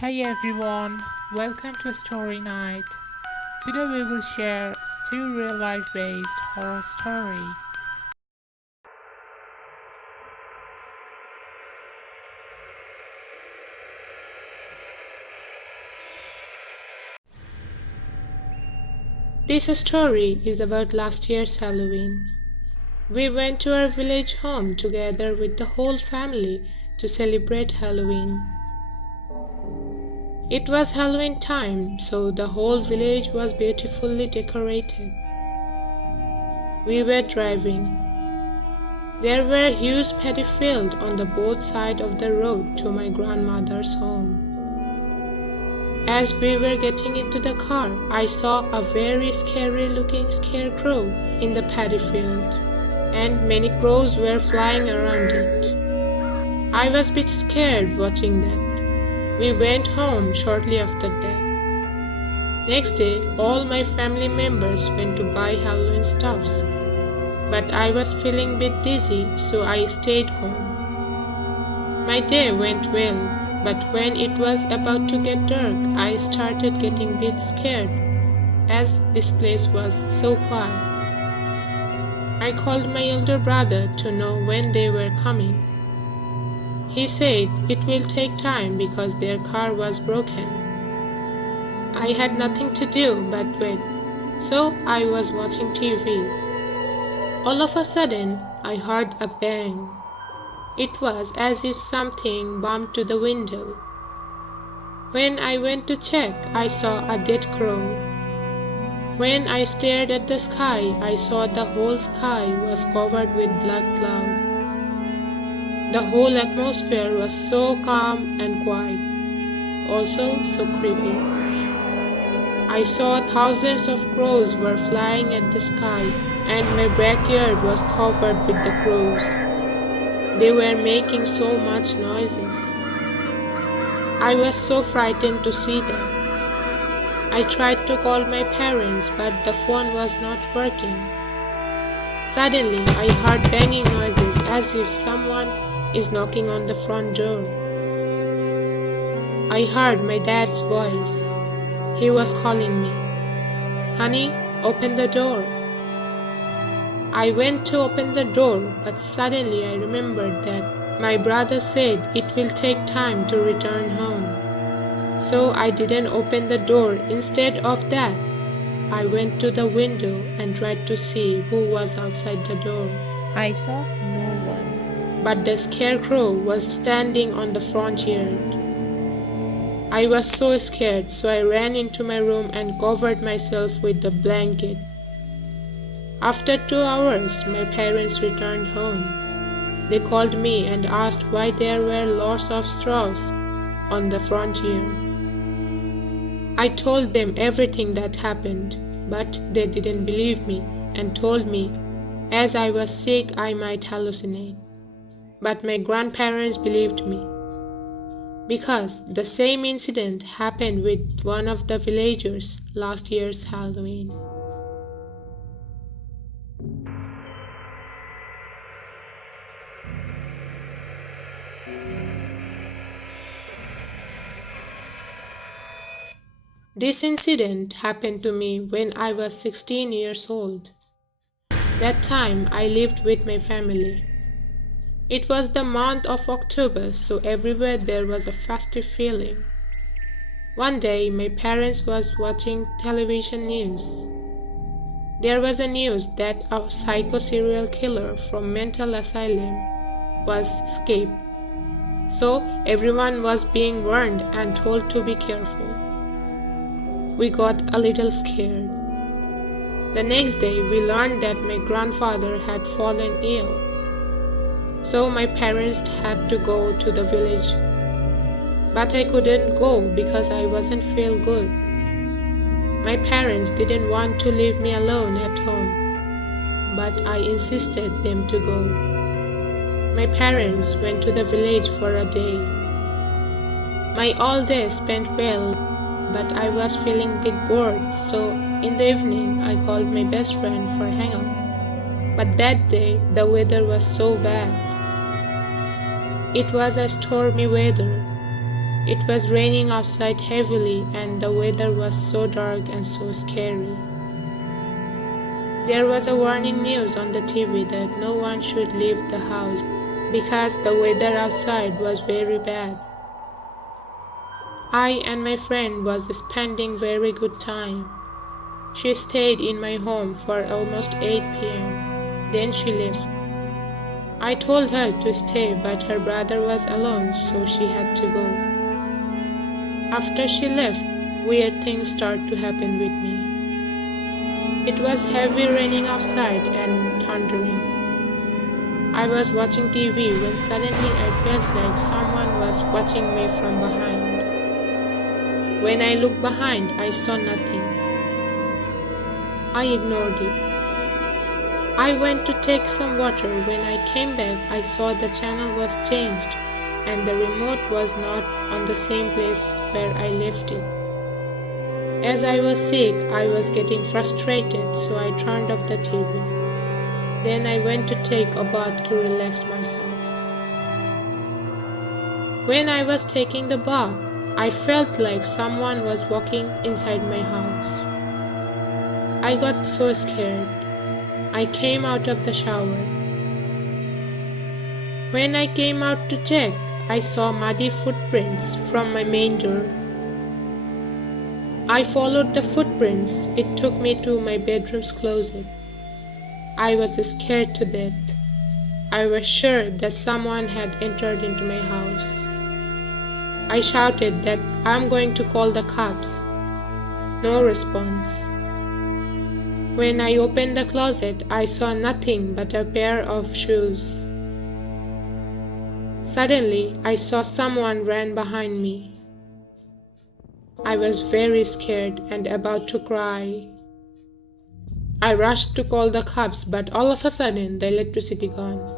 Hey everyone, welcome to Story Night. Today we will share two real life based horror stories. This story is about last year's Halloween. We went to our village home together with the whole family to celebrate Halloween. It was Halloween time, so the whole village was beautifully decorated. We were driving. There were huge paddy fields on the both sides of the road to my grandmother's home. As we were getting into the car, I saw a very scary looking scarecrow in the paddy field, and many crows were flying around it. I was a bit scared watching that. We went home shortly after that. Next day, all my family members went to buy Halloween stuffs, but I was feeling a bit dizzy, so I stayed home. My day went well, but when it was about to get dark, I started getting a bit scared, as this place was so quiet. I called my elder brother to know when they were coming. He said it will take time because their car was broken. I had nothing to do but wait, so I was watching TV. All of a sudden, I heard a bang. It was as if something bumped to the window. When I went to check, I saw a dead crow. When I stared at the sky, I saw the whole sky was covered with black cloud. The whole atmosphere was so calm and quiet, also so creepy. I saw thousands of crows were flying at the sky, and my backyard was covered with the crows. They were making so much noises. I was so frightened to see them. I tried to call my parents, but the phone was not working. Suddenly, I heard banging noises as if someone is knocking on the front door. I heard my dad's voice. He was calling me. "Honey, open the door." I went to open the door, but suddenly I remembered that my brother said it will take time to return home. So I didn't open the door. Instead of that, I went to the window and tried to see who was outside the door. I saw no one. But the scarecrow was standing on the front yard. I was so scared, so I ran into my room and covered myself with the blanket. After 2 hours, my parents returned home. They called me and asked why there were lots of straws on the front yard. I told them everything that happened, but they didn't believe me and told me as I was sick I might hallucinate. But my grandparents believed me, because the same incident happened with one of the villagers last year's Halloween. This incident happened to me when I was 16 years old. That time I lived with my family. It was the month of October, so everywhere there was a festive feeling. One day my parents was watching television news. There was a news that a psycho serial killer from mental asylum was escaped. So everyone was being warned and told to be careful. We got a little scared. The next day, we learned that my grandfather had fallen ill. So my parents had to go to the village. But I couldn't go because I wasn't feel good. My parents didn't want to leave me alone at home, but I insisted them to go. My parents went to the village for a day. My all day spent well, but I was feeling a bit bored, so in the evening I called my best friend for a hangout. But that day the weather was so bad. It was a stormy weather. It was raining outside heavily and the weather was so dark and so scary. There was a warning news on the TV that no one should leave the house because the weather outside was very bad. I and my friend was spending very good time. She stayed in my home for almost 8 p.m. Then she left. I told her to stay, but her brother was alone, so she had to go. After she left, weird things started to happen with me. It was heavy raining outside and thundering. I was watching TV when suddenly I felt like someone was watching me from behind. When I looked behind, I saw nothing. I ignored it. I went to take some water. When I came back, I saw the channel was changed and the remote was not on the same place where I left it. As I was sick, I was getting frustrated, so I turned off the TV. Then I went to take a bath to relax myself. When I was taking the bath, I felt like someone was walking inside my house. I got so scared. I came out of the shower. When I came out to check, I saw muddy footprints from my main door. I followed the footprints. It took me to my bedroom's closet. I was scared to death. I was sure that someone had entered into my house. I shouted that I'm going to call the cops. No response. When I opened the closet, I saw nothing but a pair of shoes. Suddenly, I saw someone ran behind me. I was very scared and about to cry. I rushed to call the cops, but all of a sudden, the electricity gone.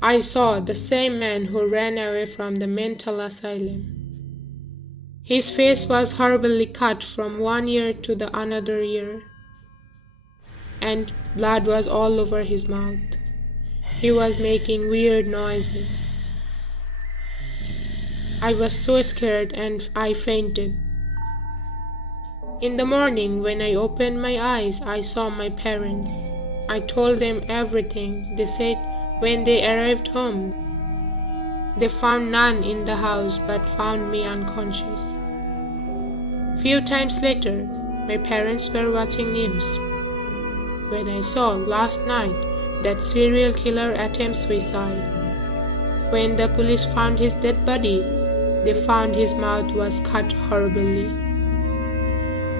I saw the same man who ran away from the mental asylum. His face was horribly cut from one ear to the another ear, and blood was all over his mouth. He was making weird noises. I was so scared and I fainted. In the morning, when I opened my eyes, I saw my parents. I told them everything. They said when they arrived home, they found none in the house but found me unconscious. Few times later, my parents were watching news. When I saw last night that serial killer attempts suicide. When the police found his dead body, they found his mouth was cut horribly.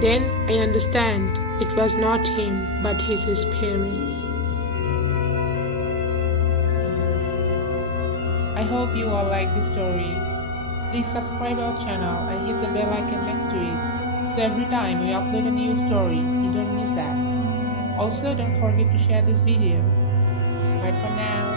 Then I understand it was not him but his spirit. I hope you all like this story. Please subscribe our channel and hit the bell icon next to it, so every time we upload a new story, you don't miss that. Also, don't forget to share this video. Bye for now.